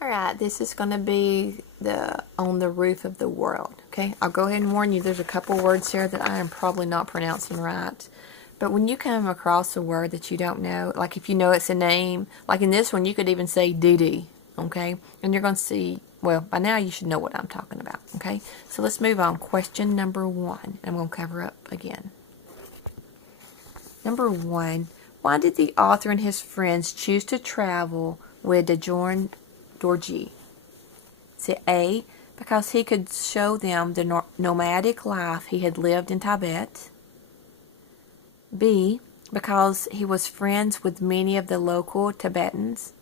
Alright, this is going to be on the roof of the world. Okay, I'll go ahead and warn you, there's a couple words here that I am probably not pronouncing right. But when you come across a word that you don't know, like if you know it's a name, like in this one you could even say Didi, okay? And you're going to see, well, by now you should know what I'm talking about, okay? So let's move on. Question number 1. I'm going to cover up again. Number 1, why did the author and his friends choose to travel with Dorji? Is it A, because he could show them the nomadic life he had lived in Tibet? B, because he was friends with many of the local Tibetans?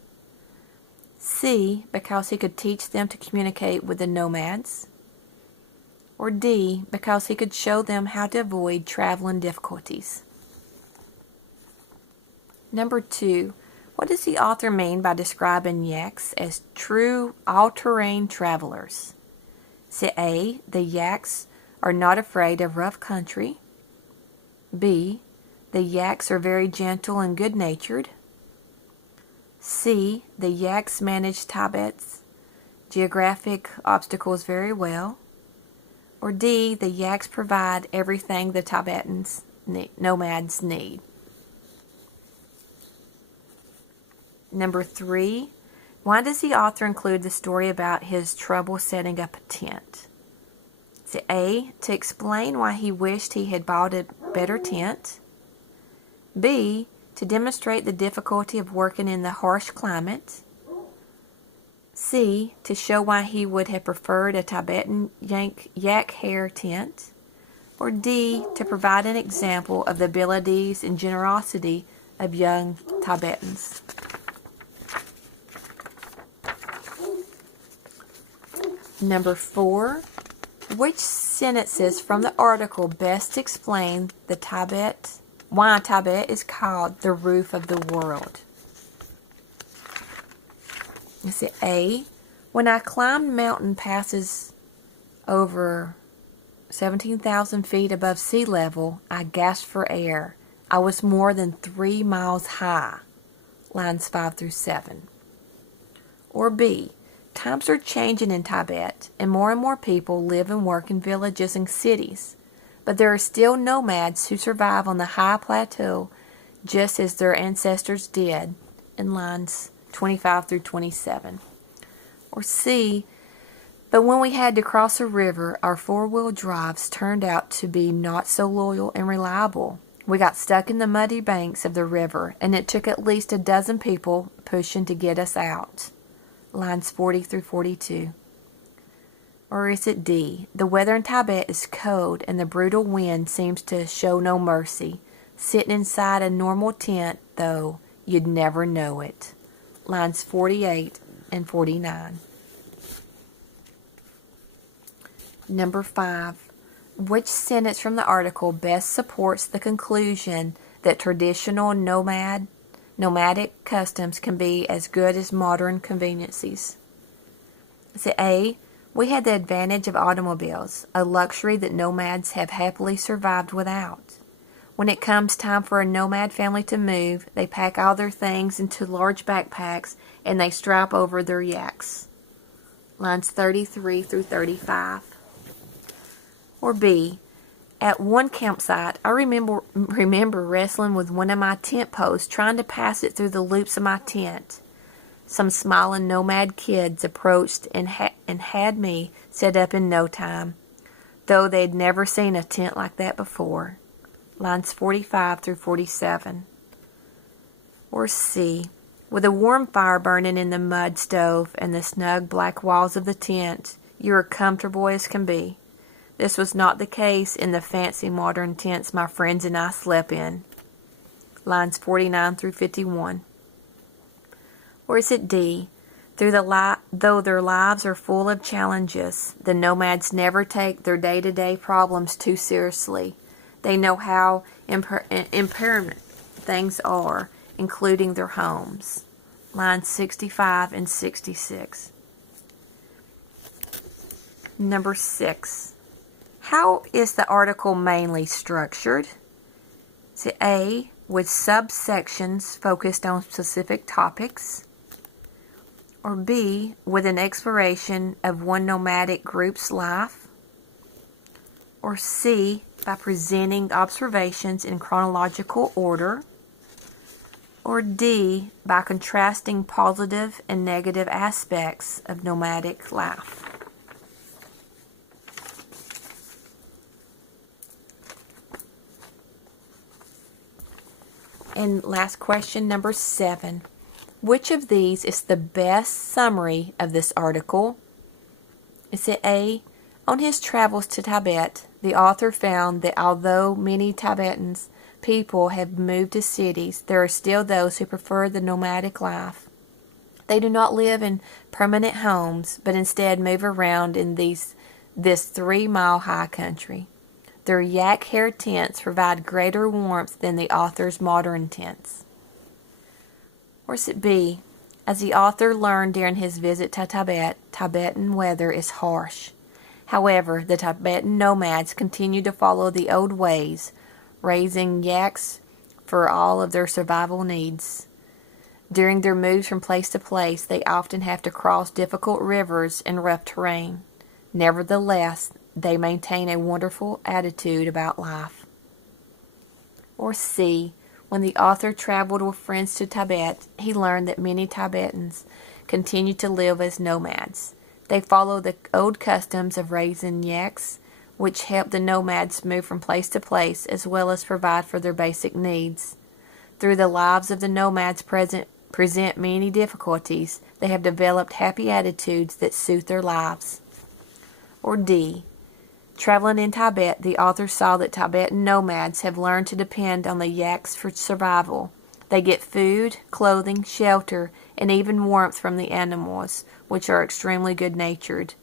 C, because he could teach them to communicate with the nomads? Or D, because he could show them how to avoid traveling difficulties? Number 2, what does the author mean by describing yaks as true all-terrain travelers? Is it A, the yaks are not afraid of rough country? B, the yaks are very gentle and good-natured? C, the yaks manage Tibet's geographic obstacles very well? Or D, the yaks provide everything the nomads need? Number 3, why does the author include the story about his trouble setting up a tent? Is it A, to explain why he wished he had bought a better tent? B, to demonstrate the difficulty of working in the harsh climate? C, to show why he would have preferred a Tibetan yak hair tent? Or D, to provide an example of the abilities and generosity of young Tibetans? Number 4, which sentences from the article best explain why Tibet is called the roof of the world? Is it A, when I climbed mountain passes over 17,000 feet above sea level, I gasped for air. I was more than 3 miles high. Lines 5 through 7. Or B, times are changing in Tibet, and more people live and work in villages and cities. But there are still nomads who survive on the high plateau just as their ancestors did, in lines 25 through 27. Or C, but when we had to cross a river, our four-wheel drives turned out to be not so loyal and reliable. We got stuck in the muddy banks of the river, and it took at least a dozen people pushing to get us out. Lines 40 through 42. Or is it D, the weather in Tibet is cold and the brutal wind seems to show no mercy. Sitting inside a normal tent, though, you'd never know it. Lines 48 and 49. Number 5, which sentence from the article best supports the conclusion that traditional nomadic customs can be as good as modern conveniences? Is it A, we had the advantage of automobiles, a luxury that nomads have happily survived without. When it comes time for a nomad family to move, they pack all their things into large backpacks and they strap over their yaks. Lines 33 through 35. Or B, at one campsite, I remember wrestling with one of my tent posts, trying to pass it through the loops of my tent. Some smiling nomad kids approached and had me set up in no time, though they'd never seen a tent like that before. Lines 45 through 47. Or C, with a warm fire burning in the mud stove and the snug black walls of the tent, you're comfortable as can be. This was not the case in the fancy modern tents my friends and I slept in. Lines 49 through 51. Or is it D, though their lives are full of challenges, the nomads never take their day-to-day problems too seriously. They know how impermanent things are, including their homes. Lines 65 and 66. Number 6. How is the article mainly structured? Is it A, with subsections focused on specific topics? Or B, with an exploration of one nomadic group's life? Or C, by presenting observations in chronological order? Or D, by contrasting positive and negative aspects of nomadic life? And last question, number 7. Which of these is the best summary of this article? Is it A, on his travels to Tibet, the author found that although many Tibetans people have moved to cities, there are still those who prefer the nomadic life. They do not live in permanent homes, but instead move around in this 3-mile high country. Their yak hair tents provide greater warmth than the author's modern tents. Or is it B, as the author learned during his visit to Tibet, Tibetan weather is harsh. However, the Tibetan nomads continue to follow the old ways, raising yaks for all of their survival needs. During their moves from place to place, they often have to cross difficult rivers and rough terrain. Nevertheless, they maintain a wonderful attitude about life. Or C, when the author traveled with friends to Tibet, he learned that many Tibetans continue to live as nomads. They follow the old customs of raising yaks, which help the nomads move from place to place as well as provide for their basic needs. Through the lives of the nomads present many difficulties, they have developed happy attitudes that suit their lives. Or D, traveling in Tibet, the author saw that Tibetan nomads have learned to depend on the yaks for survival. They get food, clothing, shelter, and even warmth from the animals, which are extremely good-natured.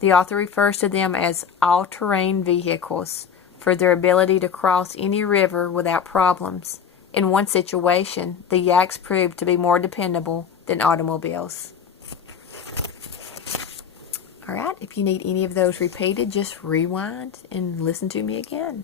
The author refers to them as all-terrain vehicles for their ability to cross any river without problems. In one situation, the yaks proved to be more dependable than automobiles. Alright, if you need any of those repeated, just rewind and listen to me again.